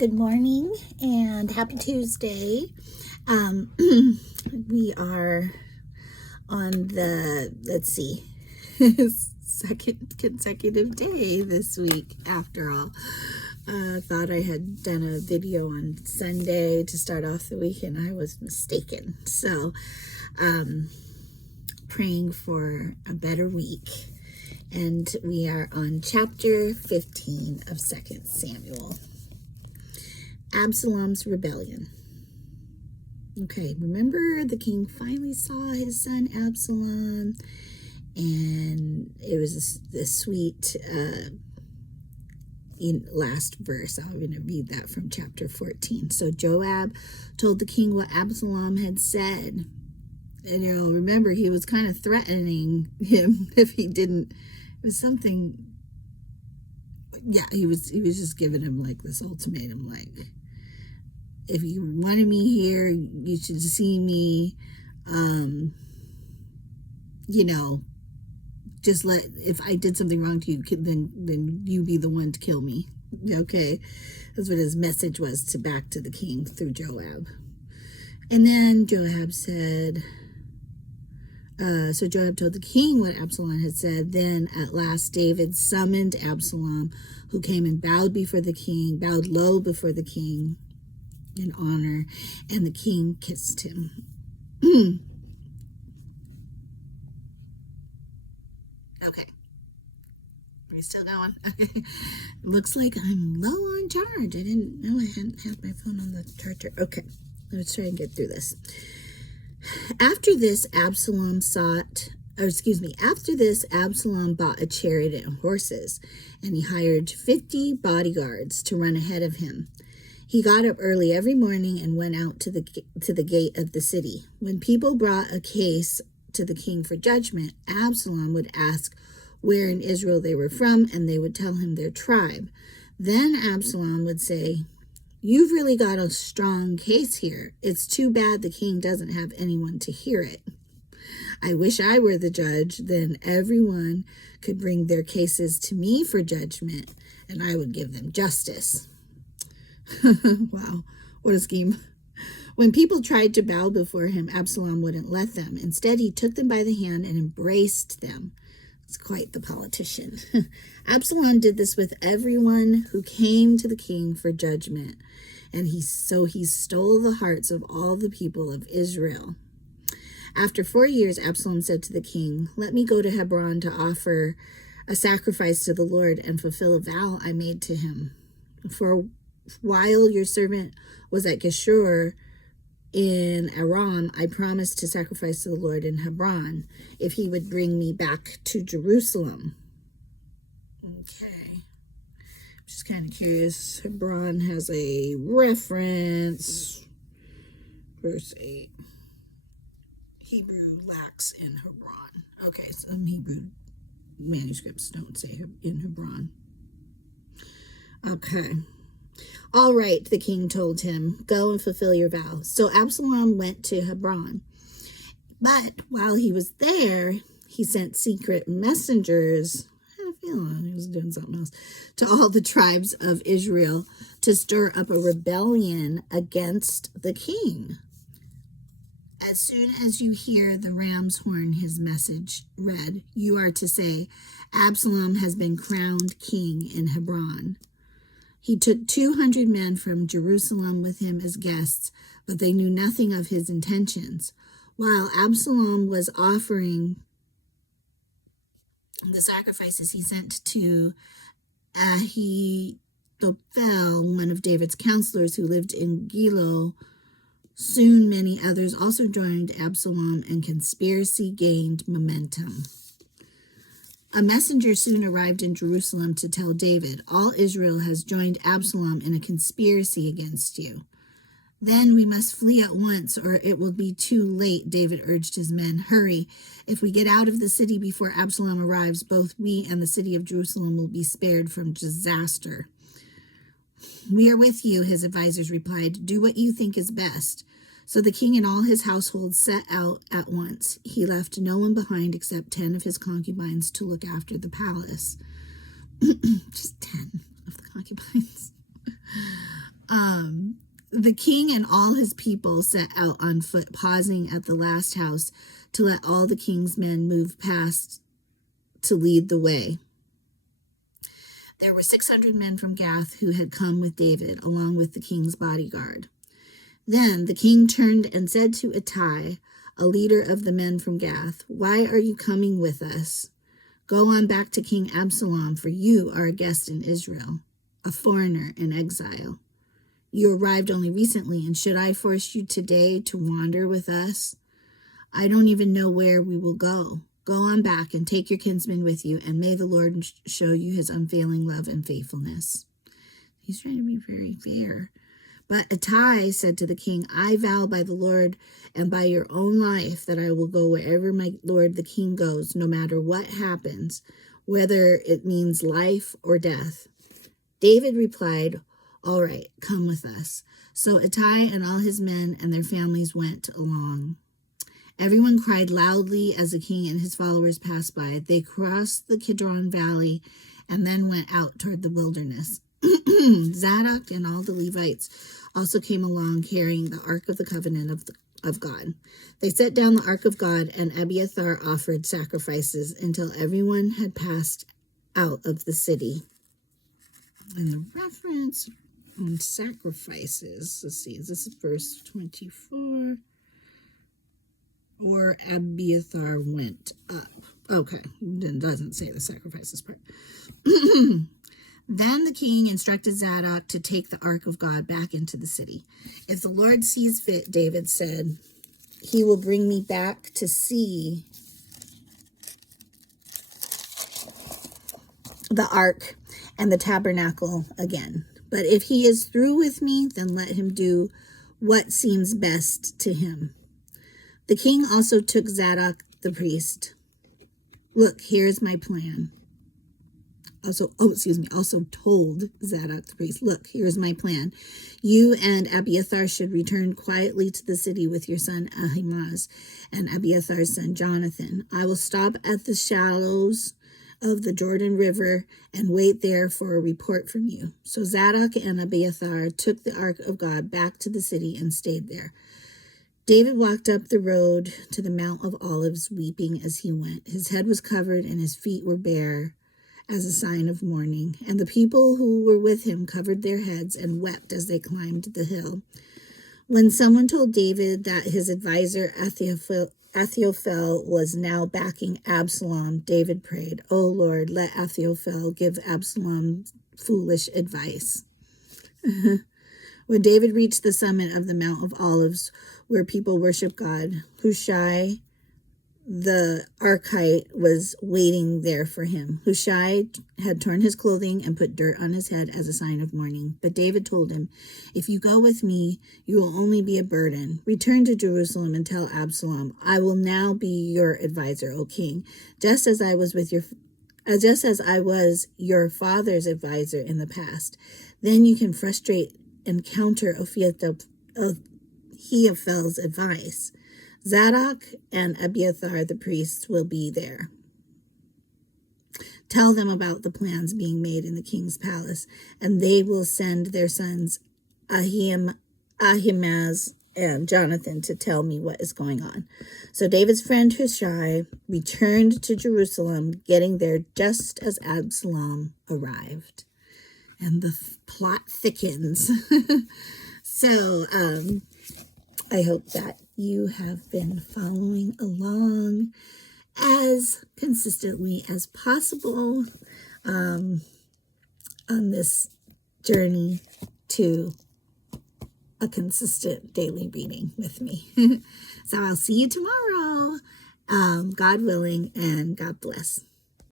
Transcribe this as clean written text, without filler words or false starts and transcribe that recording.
Good morning and happy Tuesday. We are on the, second consecutive day this week after all. Thought I had done a video on Sunday to start off the week and I was mistaken. So, praying for a better week. And we are on chapter 15 of 2 Samuel. Absalom's rebellion. Okay, remember the king finally saw his son Absalom, and it was this sweet last verse. I'm going to read that from chapter 14. So Joab told the king what Absalom had said. And remember, he was kind of threatening him if he didn't. It was something. Yeah, he was just giving him like this ultimatum, like, if you wanted me here, you should see me. Just if I did something wrong to you, then you be the one to kill me. Okay, that's what his message was back to the king through Joab. And then Joab said. So Joab told the king what Absalom had said. Then at last David summoned Absalom, who came and bowed low before the king in honor, and the king kissed him. Okay. Are we still going? Okay. Looks like I'm low on charge. I didn't know I hadn't had my phone on the charger. Okay. Let's try and get through this. After this, Absalom bought a chariot and horses, and he hired 50 bodyguards to run ahead of him. He got up early every morning and went out to the gate of the city. When people brought a case to the king for judgment, Absalom would ask where in Israel they were from, and they would tell him their tribe. Then Absalom would say, "You've really got a strong case here. It's too bad the king doesn't have anyone to hear it. I wish I were the judge. Then everyone could bring their cases to me for judgment, and I would give them justice." Wow, what a scheme. When people tried to bow before him, Absalom wouldn't let them. Instead, he took them by the hand and embraced them. It's quite the politician. Absalom did this with everyone who came to the king for judgment, and he stole the hearts of all the people of Israel. After 4 years, Absalom said to the king, "Let me go to Hebron to offer a sacrifice to the Lord and fulfill a vow I made to him. For while your servant was at Geshur in Aram, I promised to sacrifice to the Lord in Hebron if he would bring me back to Jerusalem." Okay. I'm just kind of curious. Hebron has a reference. Verse 8. Hebrew lacks in Hebron. Okay, some Hebrew manuscripts don't say in Hebron. Okay. "All right," the king told him, "go and fulfill your vow." So Absalom went to Hebron. But while he was there, he sent secret messengers, I had a feeling he was doing something else, to all the tribes of Israel to stir up a rebellion against the king. "As soon as you hear the ram's horn," his message read, "you are to say, 'Absalom has been crowned king in Hebron.'" He took 200 men from Jerusalem with him as guests, but they knew nothing of his intentions. While Absalom was offering the sacrifices, he sent to Ahithophel, one of David's counselors who lived in Gilo. Soon many others also joined Absalom, and conspiracy gained momentum. A messenger soon arrived in Jerusalem to tell David, "All Israel has joined Absalom in a conspiracy against you." "Then we must flee at once, or it will be too late," David urged his men. "Hurry. If we get out of the city before Absalom arrives, both we and the city of Jerusalem will be spared from disaster." "We are with you," his advisors replied. "Do what you think is best." So the king and all his household set out at once. He left no one behind except 10 of his concubines to look after the palace. Just 10 of the concubines. The king and all his people set out on foot, pausing at the last house to let all the king's men move past to lead the way. There were 600 men from Gath who had come with David, along with the king's bodyguard. Then the king turned and said to Ittai, a leader of the men from Gath, "Why are you coming with us? Go on back to King Absalom, for you are a guest in Israel, a foreigner in exile. You arrived only recently, and should I force you today to wander with us? I don't even know where we will go. Go on back and take your kinsman with you, and may the Lord show you his unfailing love and faithfulness." He's trying to be very fair. But Ittai said to the king, "I vow by the Lord and by your own life that I will go wherever my lord the king goes, no matter what happens, whether it means life or death." David replied, "All right, come with us." So Ittai and all his men and their families went along. Everyone cried loudly as the king and his followers passed by. They crossed the Kidron Valley and then went out toward the wilderness. Zadok and all the Levites also came along carrying the Ark of the Covenant of God. They set down the Ark of God, and Abiathar offered sacrifices until everyone had passed out of the city. And the reference on sacrifices, let's see, is this verse 24? Or Abiathar went up. Okay, it doesn't say the sacrifices part. Then the king instructed Zadok to take the ark of God back into the city. "If the Lord sees fit," David said, "he will bring me back to see the ark and the tabernacle again. But if he is through with me, then let him do what seems best to him." The king also took Zadok the priest. "Look, here's my plan." Also told Zadok the priest, "Look, here's my plan. You and Abiathar should return quietly to the city with your son Ahimaaz and Abiathar's son Jonathan. I will stop at the shallows of the Jordan River and wait there for a report from you." So Zadok and Abiathar took the ark of God back to the city and stayed there. David walked up the road to the Mount of Olives, weeping as he went. His head was covered and his feet were bare, as a sign of mourning. And the people who were with him covered their heads and wept as they climbed the hill. When someone told David that his advisor Ahithophel was now backing Absalom, David prayed, "Oh Lord, let Ahithophel give Absalom foolish advice." When David reached the summit of the Mount of Olives, where people worship God, Hushai the Archite was waiting there for him. Hushai had torn his clothing and put dirt on his head as a sign of mourning. But David told him, "If you go with me, you will only be a burden. Return to Jerusalem and tell Absalom, I will now be your advisor, O king, just as I was your father's advisor in the past. Then you can frustrate and counter Ahithophel's advice. Zadok and Abiathar the priests will be there. Tell them about the plans being made in the king's palace, and they will send their sons Ahimaaz and Jonathan to tell me what is going on." So David's friend Hushai returned to Jerusalem, getting there just as Absalom arrived. And the plot thickens. So I hope that you have been following along as consistently as possible on this journey to a consistent daily reading with me. So I'll see you tomorrow, God willing, and God bless.